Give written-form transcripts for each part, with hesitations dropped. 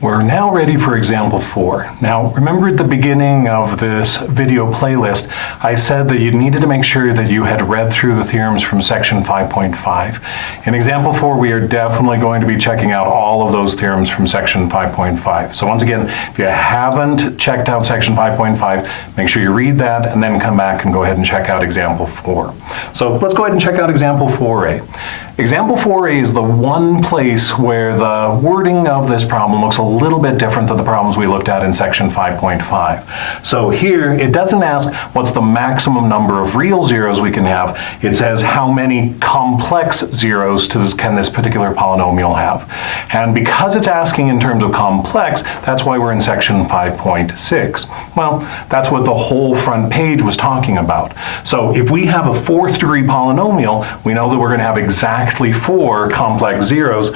We're now ready for example 4. Now, remember at the beginning of this video playlist, I said that you needed to make sure that you had read through the theorems from section 5.5. In example 4, we are definitely going to be checking out all of those theorems from section 5.5. So once again, if you haven't checked out section 5.5, make sure you read that and then come back and go ahead and check out example 4. So let's go ahead and check out example 4a. Example 4a is the one place where the wording of this problem looks a little bit different than the problems we looked at in section 5.5. So here, it doesn't ask what's the maximum number of real zeros we can have. It says how many complex zeros can this particular polynomial have. And because it's asking in terms of complex, that's why we're in section 5.6. Well, that's what the whole front page was talking about. So if we have a fourth degree polynomial, we know that we're going to have exactly 4 complex zeros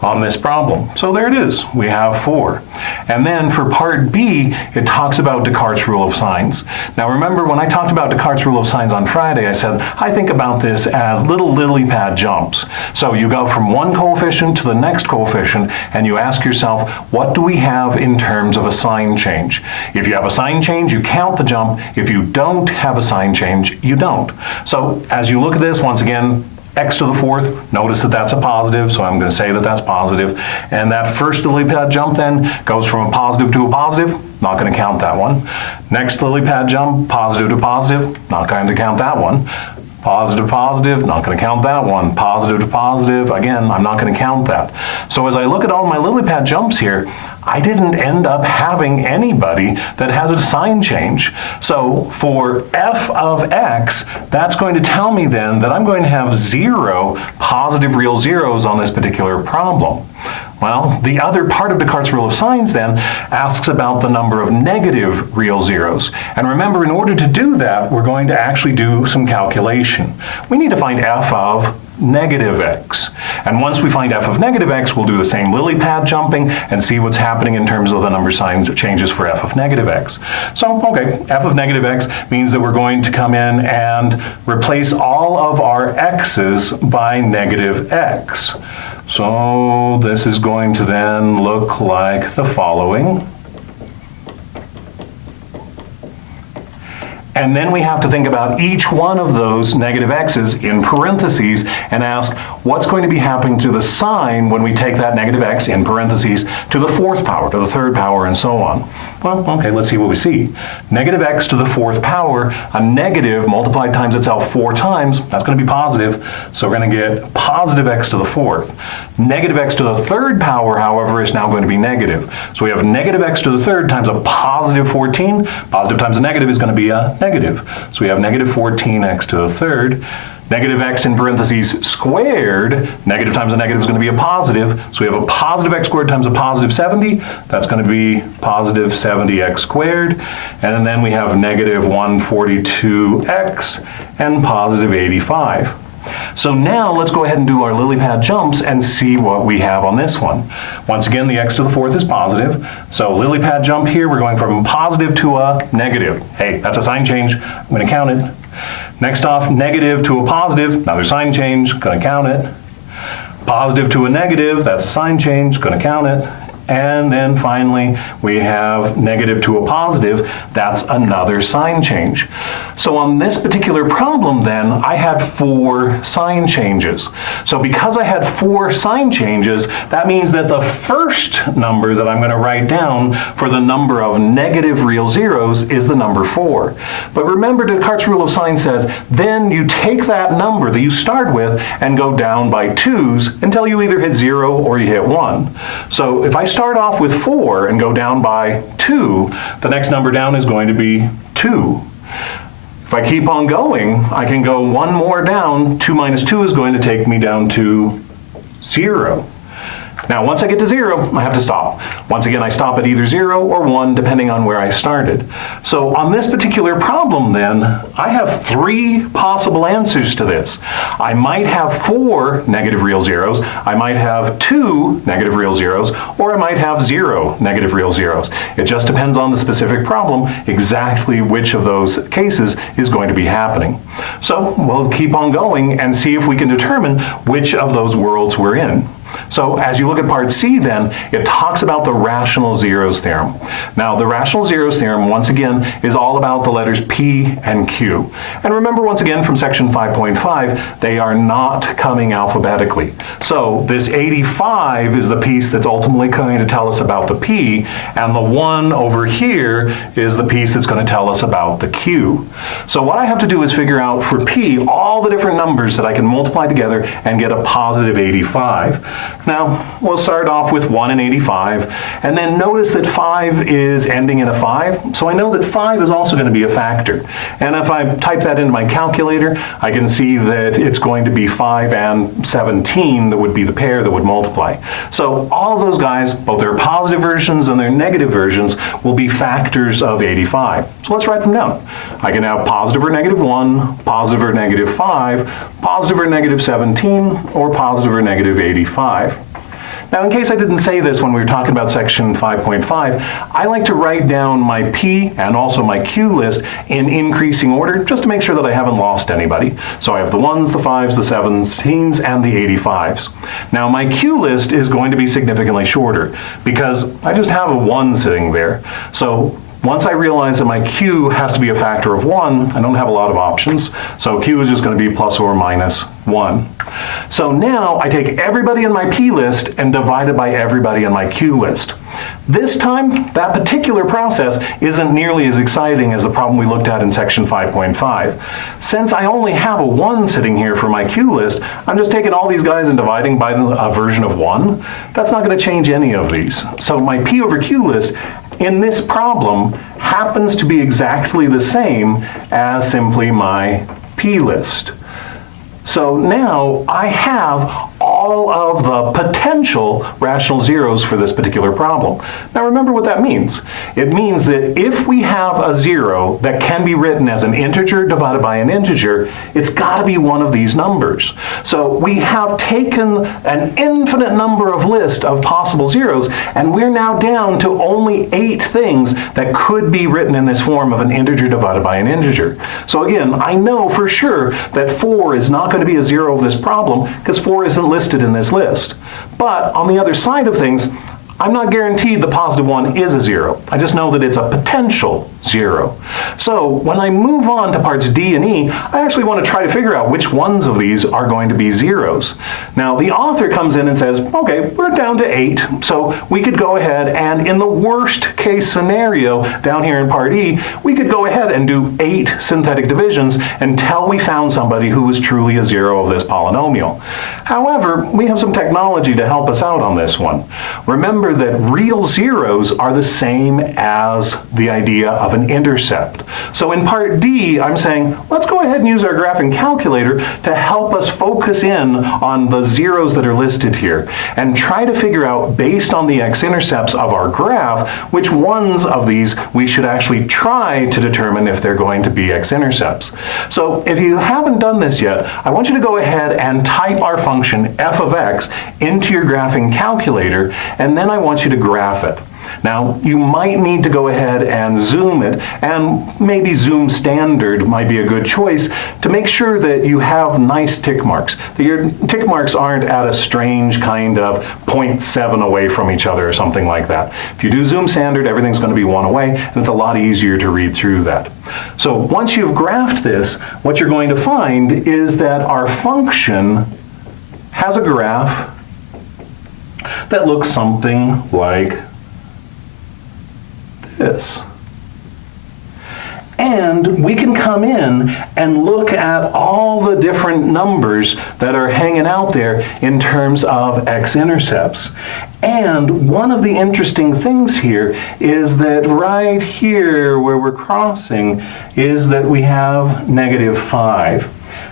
on this problem. So there it is, we have 4. And then for part B, it talks about Descartes' rule of signs. Now remember, when I talked about Descartes' rule of signs on Friday, I said, I think about this as little lily pad jumps. So you go from one coefficient to the next coefficient, and you ask yourself, what do we have in terms of a sign change? If you have a sign change, you count the jump. If you don't have a sign change, you don't. So as you look at this, once again, x to the fourth, notice that that's a positive, so I'm going to say that that's positive. And that first lily pad jump then goes from a positive to a positive, not going to count that one. Next lily pad jump, positive to positive, not going to count that one. Positive, positive, not going to count that one. Positive to positive, again, I'm not going to count that. So as I look at all my lily pad jumps here, I didn't end up having anybody that has a sign change. So for f of x, that's going to tell me then that I'm going to have 0 positive real zeros on this particular problem. Well, the other part of Descartes' rule of signs then asks about the number of negative real zeros. And remember, in order to do that, we're going to actually do some calculation. We need to find f of negative x. And once we find f of negative x, we'll do the same lily pad jumping and see what's happening in terms of the number signs changes for f of negative x. So, okay, f of negative x means that we're going to come in and replace all of our x's by negative x. So this is going to then look like the following. And then we have to think about each one of those negative x's in parentheses and ask what's going to be happening to the sign when we take that negative x in parentheses to the fourth power, to the third power, and so on. Well, okay, let's see what we see. Negative x to the fourth power, a negative multiplied times itself 4 times, that's going to be positive, so we're going to get positive x to the fourth. Negative x to the third power, however, is now going to be negative. So we have negative x to the third times a positive 14. Positive times a negative is going to be a negative. So we have negative 14x to the third. Negative x in parentheses squared, negative times a negative is going to be a positive. So we have a positive x squared times a positive 70. That's going to be positive 70x squared. And then we have negative 142x and positive 85. So now let's go ahead and do our lily pad jumps and see what we have on this one. Once again, the x to the fourth is positive. So lily pad jump here, we're going from positive to a negative. Hey, that's a sign change. I'm going to count it. Next off, negative to a positive, another sign change, going to count it. Positive to a negative, that's a sign change, going to count it. And then finally, we have negative to a positive, that's another sign change. So on this particular problem then, I had 4 sign changes. So because I had 4 sign changes, that means that the first number that I'm going to write down for the number of negative real zeros is the number 4. But remember, Descartes' rule of signs says, then you take that number that you start with and go down by 2s until you either hit 0 or you hit 1. So if I start off with 4 and go down by 2, the next number down is going to be 2. If I keep on going, I can go 1 more down. 2 minus 2 is going to take me down to 0. Now, once I get to 0, I have to stop. Once again, I stop at either 0 or 1, depending on where I started. So on this particular problem then, I have 3 possible answers to this. I might have 4 negative real zeros, I might have 2 negative real zeros, or I might have 0 negative real zeros. It just depends on the specific problem, exactly which of those cases is going to be happening. So we'll keep on going and see if we can determine which of those worlds we're in. So as you look at part C then, it talks about the rational zeros theorem. Now the rational zeros theorem, once again, is all about the letters P and Q. And remember once again from section 5.5, they are not coming alphabetically. So this 85 is the piece that's ultimately going to tell us about the P, and the 1 over here is the piece that's going to tell us about the Q. So what I have to do is figure out for P all the different numbers that I can multiply together and get a positive 85. Now, we'll start off with 1 and 85, and then notice that 5 is ending in a 5, so I know that 5 is also going to be a factor. And if I type that into my calculator, I can see that it's going to be 5 and 17 that would be the pair that would multiply. So all of those guys, both their positive versions and their negative versions, will be factors of 85. So let's write them down. I can have positive or negative 1, positive or negative 5, positive or negative 17, or positive or negative 85. Now, in case I didn't say this when we were talking about section 5.5, I like to write down my P and also my Q list in increasing order, just to make sure that I haven't lost anybody. So I have the 1s, the 5s, the 17s, and the 85s. Now, my Q list is going to be significantly shorter because I just have a 1 sitting there. So once I realize that my Q has to be a factor of 1, I don't have a lot of options. So Q is just going to be plus or minus 1. So now I take everybody in my P list and divide it by everybody in my Q list. This time, that particular process isn't nearly as exciting as the problem we looked at in section 5.5. Since I only have a 1 sitting here for my Q list, I'm just taking all these guys and dividing by a version of 1. That's not going to change any of these. So my P over Q list in this problem happens to be exactly the same as simply my P list. So now I have all of the potential rational zeros for this particular problem. Now remember what that means. It means that if we have a zero that can be written as an integer divided by an integer, it's got to be one of these numbers. So we have taken an infinite number of list of possible zeros, and we're now down to only 8 things that could be written in this form of an integer divided by an integer. So again, I know for sure that 4 is not going to be a zero of this problem because 4 isn't listed in this list. But on the other side of things, I'm not guaranteed the positive 1 is a 0. I just know that it's a potential 0. So when I move on to parts D and E, I actually want to try to figure out which ones of these are going to be zeros. Now the author comes in and says, okay, we're down to 8, so we could go ahead and in the worst case scenario down here in part E, we could go ahead and do 8 synthetic divisions until we found somebody who was truly a 0 of this polynomial. However, we have some technology to help us out on this one. Remember that real zeros are the same as the idea of an intercept. So in part D, I'm saying, let's go ahead and use our graphing calculator to help us focus in on the zeros that are listed here and try to figure out, based on the x-intercepts of our graph, which ones of these we should actually try to determine if they're going to be x-intercepts. So if you haven't done this yet, I want you to go ahead and type our function f of x into your graphing calculator, and then I want you to graph it. Now, you might need to go ahead and zoom it, and maybe zoom standard might be a good choice to make sure that you have nice tick marks, that your tick marks aren't at a strange kind of 0.7 away from each other or something like that. If you do zoom standard, everything's going to be 1 away, and it's a lot easier to read through that. So once you've graphed this, what you're going to find is that our function has a graph that looks something like this. And we can come in and look at all the different numbers that are hanging out there in terms of x-intercepts. And one of the interesting things here is that right here where we're crossing is that we have -5.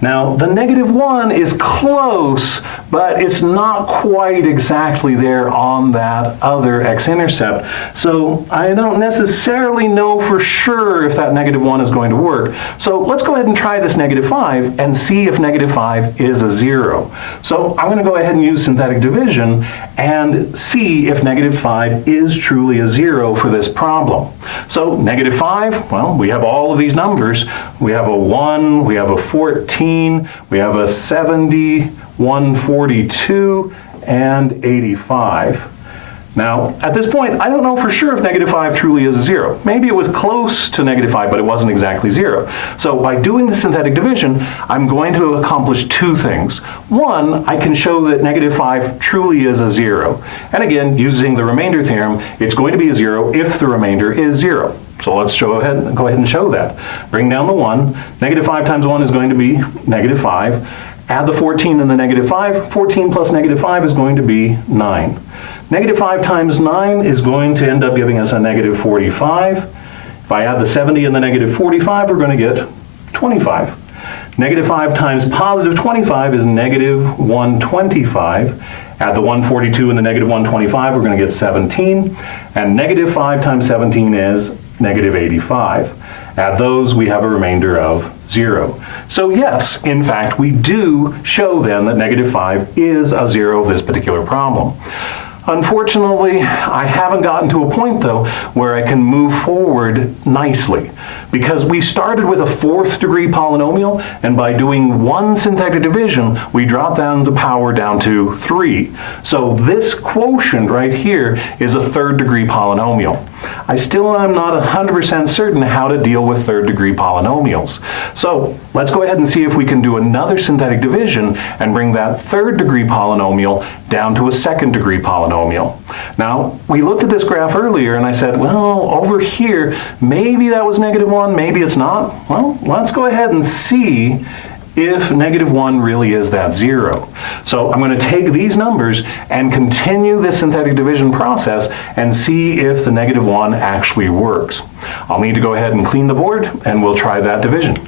Now, the -1 is close, but it's not quite exactly there on that other x-intercept. So I don't necessarily know for sure if that -1 is going to work. So let's go ahead and try this -5 and see if -5 is a 0. So I'm going to go ahead and use synthetic division and see if -5 is truly a 0 for this problem. So -5, well, we have all of these numbers. We have a 1, we have a 14, we have a 70, 142, and 85. Now, at this point, I don't know for sure if negative 5 truly is a 0. Maybe it was close to negative 5, but it wasn't exactly 0. So by doing the synthetic division, I'm going to accomplish two things. One, I can show that negative 5 truly is a 0. And again, using the remainder theorem, it's going to be a 0 if the remainder is 0. So let's go ahead and show that. Bring down the 1. Negative 5 times 1 is going to be negative 5. Add the 14 and the negative 5. 14 plus negative 5 is going to be 9. Negative 5 times 9 is going to end up giving us a negative 45. If I add the 70 and the negative 45, we're going to get 25. Negative 5 times positive 25 is negative 125. Add the 142 and the negative 125, we're going to get 17. And negative 5 times 17 is negative 85. Add those, we have a remainder of 0. So yes, in fact, we do show then that negative 5 is a 0 of this particular problem. Unfortunately, I haven't gotten to a point, though, where I can move forward nicely, because we started with a 4th degree polynomial, and by doing one synthetic division, we dropped down the power down to 3. So this quotient right here is a 3rd degree polynomial. I still am not 100% certain how to deal with 3rd degree polynomials. So let's go ahead and see if we can do another synthetic division and bring that 3rd degree polynomial down to a 2nd degree polynomial. Now, we looked at this graph earlier and I said, well, over here, maybe that was negative 1, maybe it's not. Well, let's go ahead and see if negative 1 really is that 0. So I'm going to take these numbers and continue this synthetic division process and see if the negative 1 actually works. I'll need to go ahead and clean the board, and we'll try that division.